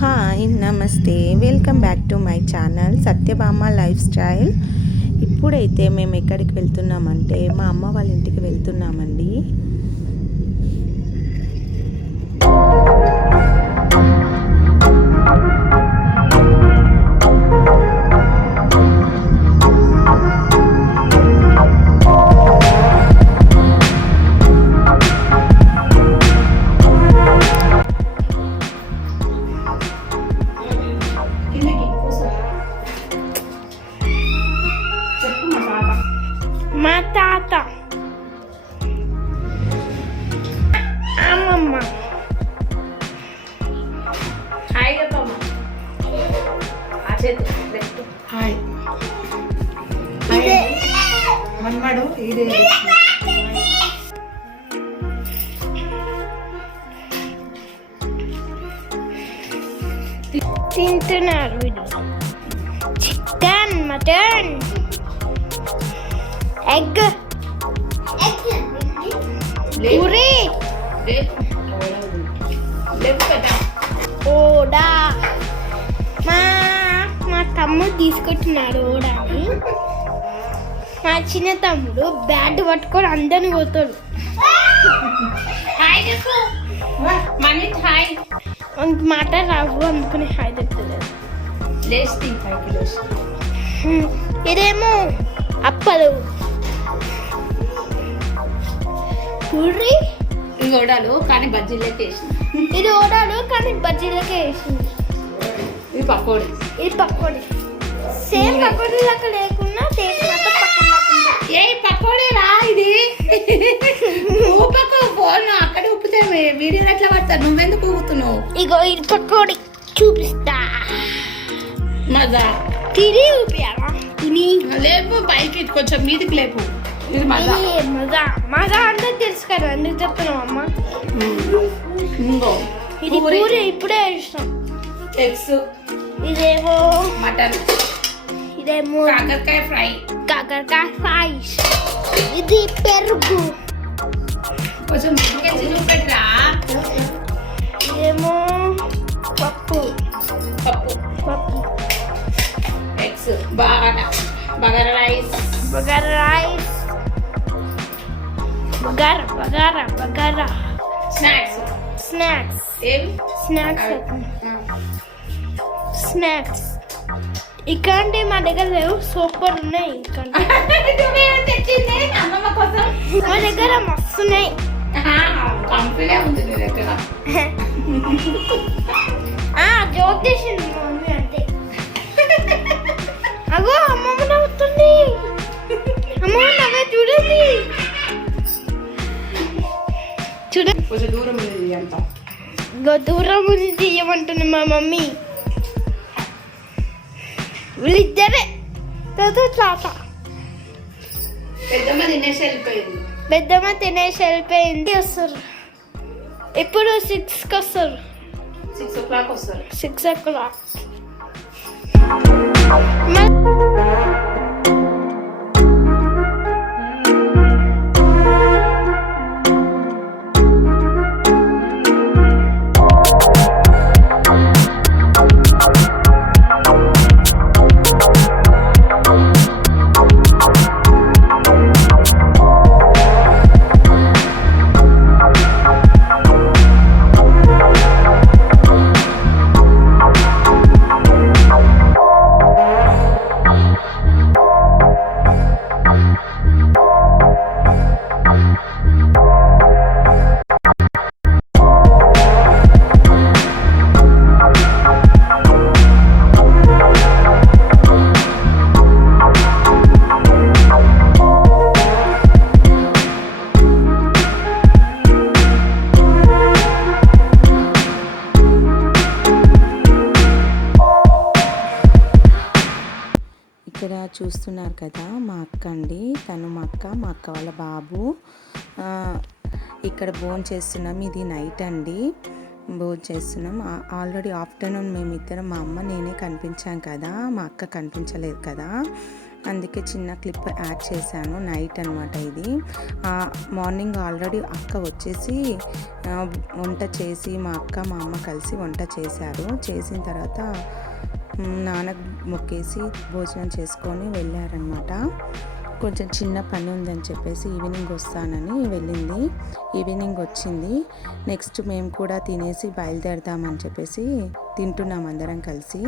Hi నమస్తే, welcome back to my channel Satyabhama life style. ఇప్పుడైతే మేము ఎక్కడికి వెళ్తున్నామంటే మా అమ్మ వాళ్ళ ఇంటికి వెళ్తున్నామండి. మా తాత అమ్మమ్మ హాయ్ చెప్పమ్మ. ఆ చేతు పెట్టు. హాయ్ ఇదే మన్మడు ఇదే తింటున్నారు వీళ్ళు. చికెన్, మటన్, ఎగ్, పూరి, ఓడా. మా తమ్ముడు తీసుకొచ్చినాడు ఓడాని. మా చిన్న తమ్ముడు బ్యాట్ పట్టుకొని అందరిని పోతాడు. హాయ్ చెప్పు మనీ. హాయ్ మాట రావు అందుకుని హాయ్ చెప్తలేదు. లేచి 5 కిలోస్. ఇదేమో అప్పలు, పూరి. ఇది ఓడాలు కానీ బజ్జీలకి వేసింది. ఇది ఓడాలు కానీ బజ్జీలకే వేసింది. ఇది పకోడీ. ఇది పకోడీ. సేమ్ పకోడీ లాగా లేకుండా టేస్ట్ మాత్రం పక్కన లేకుండా. ఏ పకోడీ రా ఇది. ఊపకు ఫోన్ అక్కడే ఉప్పితే వీడియో ఎట్లా పడతారు? నువ్వెందుకు ఊపుతున్నావు? ఇగో ఇది పకోడీ చూపిస్తా. మజా తిని ఊపియాలా? తిని లేపు పైకి కొంచెం మీదికి లేపు. ఇది మజా. మజా మజా అందరికి తెలుసు కదా, ఎందుకు చెప్తున్నావు అమ్మ? ఇంకో ఇది పూరి ఇప్పుడే ఇష్టం. ఎగ్స్, ఇదేమో మటన్, ఇదేమో కాకరకాయ ఫ్రై. కాకరకాయ ఫ్రై. ఇది పెరుగు. కొంచెం చూపెట్టరా. ఇదేమో పప్పు. పప్పు, పప్పు, eggs, bagara rice. Bagara rice, bagara. Snacks. Snacks. ఏమి స్నాక్స్ ఇక్కడంటే మా దగ్గర లేవు, సూపర్ ఉన్నాయి. మా దగ్గర మస్తున్నాయి. కంపెనీ ఉంది నీ దగ్గర. జోక్ చేసింది మా మమ్మీ అంటే. అగో అమ్మమ్మ నవ్వుతుంది. అమ్మమ్మ నవ్వే చూడండి. చూడండి కొంచెం దూరం ఉంది అంత. దూరం నుంచి తీయమంటుంది మా మమ్మీ. వీళ్ళిద్దరే తాత. పెద్దమ్మ తినేసి వెళ్ళిపోయింది. పెద్దమ్మ తినేసి వెళ్ళిపోయింది. వస్తారు ఇప్పుడు 6కి వస్తారు. 6 o'clock వస్తారు. 6 o'clock. ఇక్కడ చూస్తున్నారు కదా మా అక్క అండి. తను మా అక్క వాళ్ళ బాబు. ఇక్కడ భోజనం చేస్తున్నాం. ఇది నైట్ అండి, భోజనం చేస్తున్నాం. ఆల్రెడీ ఆఫ్టర్నూన్ మేమిద్దరం, మా అమ్మ నేనే కనిపించాం కదా, మా అక్క కనిపించలేదు కదా. అందుకే చిన్న క్లిప్ యాడ్ చేశాను. నైట్ అనమాట ఇది. మార్నింగ్ ఆల్రెడీ అక్క వచ్చేసి వంట చేసి మా అక్క మా అమ్మ కలిసి వంట చేశారు. చేసిన తర్వాత నాన్నకు మొక్కేసి భోజనం చేసుకొని వెళ్ళారనమాట. కొంచెం చిన్న పని ఉందని చెప్పేసి ఈవినింగ్ వస్తానని వెళ్ళింది. ఈవినింగ్ వచ్చింది. నెక్స్ట్ మేము కూడా తినేసి బయలుదేరదామని చెప్పేసి తింటున్నాం అందరం కలిసి.